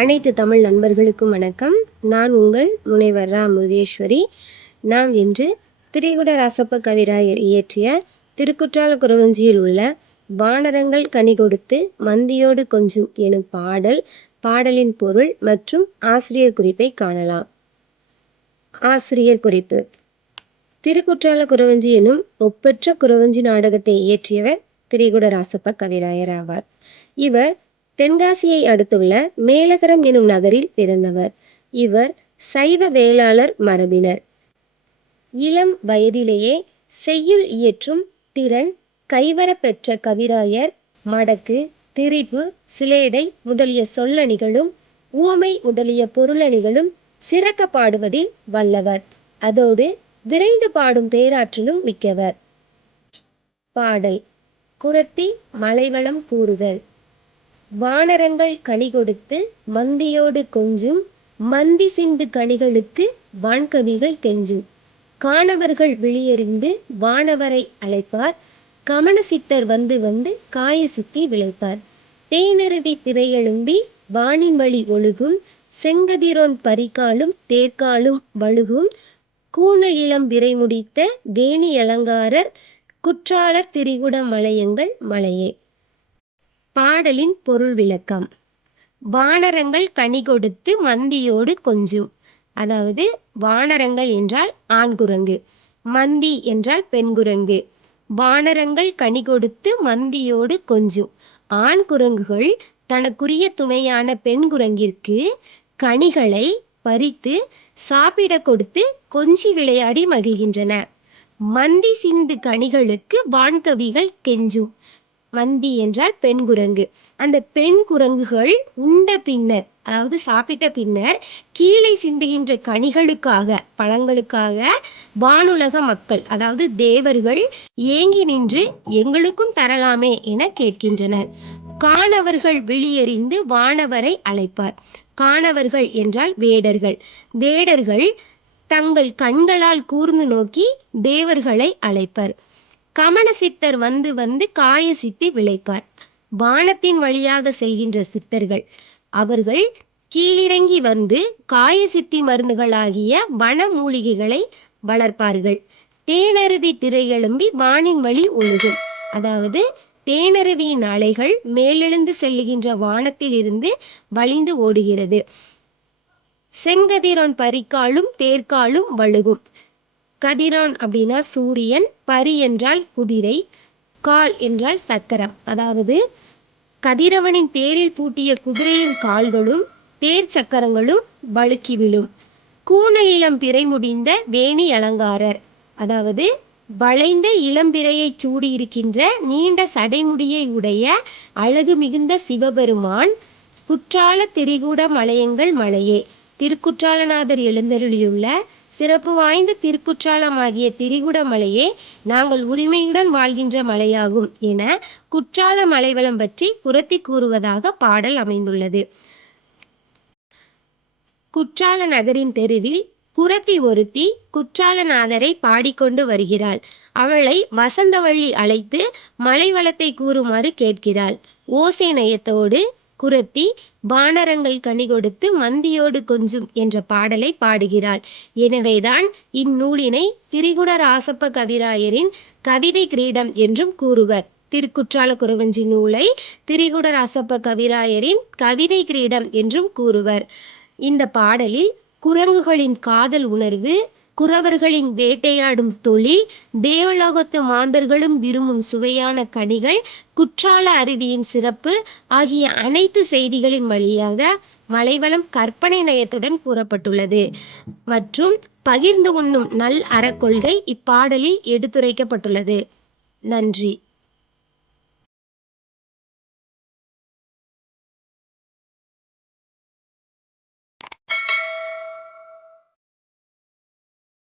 அனைத்து தமிழ் நண்பர்களுக்கும் வணக்கம். நான் உங்கள் முனைவர் ரா முருகேஸ்வரி. நாம் இன்று திரிகுட ராசப்ப கவிராயர் இயற்றிய திருக்குற்றால குறவஞ்சியில் உள்ள வானரங்கள் கனி கொடுத்து மந்தியோடு கொஞ்சும் எனும் பாடலின் பொருள் மற்றும் ஆசிரியர் குறிப்பை காணலாம். ஆசிரியர் குறிப்பு: திருக்குற்றால குறவஞ்சி எனும் ஒப்பற்ற குறவஞ்சி நாடகத்தை இயற்றியவர் திரிகுட ராசப்ப கவிராயர் ஆவார். இவர் தென்காசியை அடுத்துள்ள மேலகரம் எனும் நகரில் பிறந்தவர். இவர் சைவ வேளாளர் மரபினர். இளம் வயதிலேயே செய்யுள் இயற்றும் திறன் கைவரப்பெற்ற கவிராயர் மடக்கு, திரிபு, சிலேடை முதலிய சொல்லணிகளும் உவமை முதலிய பொருளணிகளும் சிறக்க பாடுவதில் வல்லவர். அதோடு விரைந்து பாடும் பேராற்றலும் மிக்கவர். பாடல்: குறத்தி மலைவளம் கூறுதல். வானரங்கள் கனி கொடுத்து மந்தியோடு கொஞ்சும் மந்தி சிந்து கனிகளுக்கு வான்கவிகள் கெஞ்சும். காணவர்கள் விழியறிந்து வானவரை அழைப்பார். கமன சித்தர் வந்து வந்து காய சித்தி விளைப்பார். தேனருவி திரையெழும்பி வானின் வழி ஒழுகும். செங்கதிரோன் பரிகாலும் தேர்காலும் வழுகும். கூணல் இளம் விரை முடித்த வேணி அலங்காரர் குற்றாலத் திரிகுட மலையங்கள் மலையே. பாடலின் பொருள் விளக்கம்: வானரங்கள் கனி கொடுத்து மந்தியோடு கொஞ்சும். அதாவது வானரங்கள் என்றால் ஆண்குரங்கு, மந்தி என்றால் பெண்குரங்கு. வானரங்கள் கனி கொடுத்து மந்தியோடு கொஞ்சும். ஆண் குரங்குகள் தனக்குரிய துணையான பெண் குரங்கிற்கு கனிகளை பறித்து சாப்பிட கொடுத்து கொஞ்சி விளையாடி மகிழ்கின்றன. மந்தி சிந்து கனிகளுக்கு வான்கவிகள் கெஞ்சும். மந்தி என்றால் பெண் குரங்கு. அந்த பெண் குரங்குகள் உண்ட பின்னர், அதாவது சாப்பிட்ட பின்னர் கீழே சிந்துகின்ற கனிகளுக்காக, பழங்களுக்காக வானுலக மக்கள், அதாவது தேவர்கள் ஏங்கி நின்று எங்களுக்கும் தரலாமே என கேட்கின்றனர். காணவர்கள் விழியறிந்து வானவரை அழைப்பார். காணவர்கள் என்றால் வேடர்கள். வேடர்கள் தங்கள் கண்களால் கூர்ந்து நோக்கி தேவர்களை அழைப்பர். கமன சித்தர் வந்து வந்து காய சித்தி விளைப்பார். வானத்தின் வழியாக செல்கின்ற சித்தர்கள், அவர்கள் கீழிறங்கி வந்து காய சித்தி மருந்துகளாகிய வன மூலிகைகளை வளர்ப்பார்கள். தேனருவி திரையெழும்பி வானின் வழி ஒழுகும். அதாவது தேனருவியின் அலைகள் மேலெழுந்து செல்லுகின்ற வானத்தில் இருந்து வழிந்து ஓடுகிறது. செங்கதிரோன் பரிகாலும் தேர்காலும் வழுகும். கதிரோன் அப்படின்னா சூரியன், பரி என்றால் குதிரை, கால் என்றால் சக்கரம். அதாவது கதிரவனின் தேரில் பூட்டிய குதிரையின் கால்களும் தேர் சக்கரங்களும் வழுக்கி விழும். கூணல் இளம் பிறை முடிந்த வேணி அலங்காரர், அதாவது வளைந்த இளம்பிறையை சூடியிருக்கின்ற நீண்ட சடைமுடியை உடைய அழகு மிகுந்த சிவபெருமான் குற்றால திரிகுட மலையங்கள் மலையே. திருக்குற்றாலநாதர் எழுந்தருளியுள்ள சிறப்பு வாய்ந்த திருக்குற்றாலமாகிய திரிகுட மலையே நாங்கள் உரிமையுடன் வாழ்கின்ற மலையாகும் என குற்றால மலைவளம் பற்றி குறத்தி கூறுவதாக பாடல் அமைந்துள்ளது. குற்றால நகரின் தெருவில் குறத்தி ஒருத்தி குற்றாலநாதரை பாடிக்கொண்டு வருகிறாள். அவளை வசந்தவள்ளி அழைத்து மலைவளத்தை கூறுமாறு கேட்கிறாள். ஓசை நயத்தோடு குறத்தி வானரங்கள் கனி கொடுத்து மந்தியோடு கொஞ்சும் என்ற பாடலை பாடுகிறாள். எனவேதான் இந்நூலினை திரிகுட ராசப்ப கவிராயரின் கவிதை கிரீடம் என்றும் கூறுவர். திருக்குற்றால குறவஞ்சி நூலை திரிகுட ராசப்ப கவிராயரின் கவிதை கிரீடம் என்றும் கூறுவர். இந்த பாடலில் குரங்குகளின் காதல் உணர்வு, குறவர்களின் வேட்டையாடும் தொழில், தேவலோகத்து மாந்தர்களும் விரும்பும் சுவையான கனிகள், குற்றால அருவியின் சிறப்பு ஆகிய அனைத்து செய்திகளின் வழியாக மலைவளம் கற்பனை நயத்துடன் கூறப்பட்டுள்ளது மற்றும் பகிர்ந்து உண்ணும் நல் அறக்கொள்கை இப்பாடலில் எடுத்துரைக்கப்பட்டுள்ளது. நன்றி.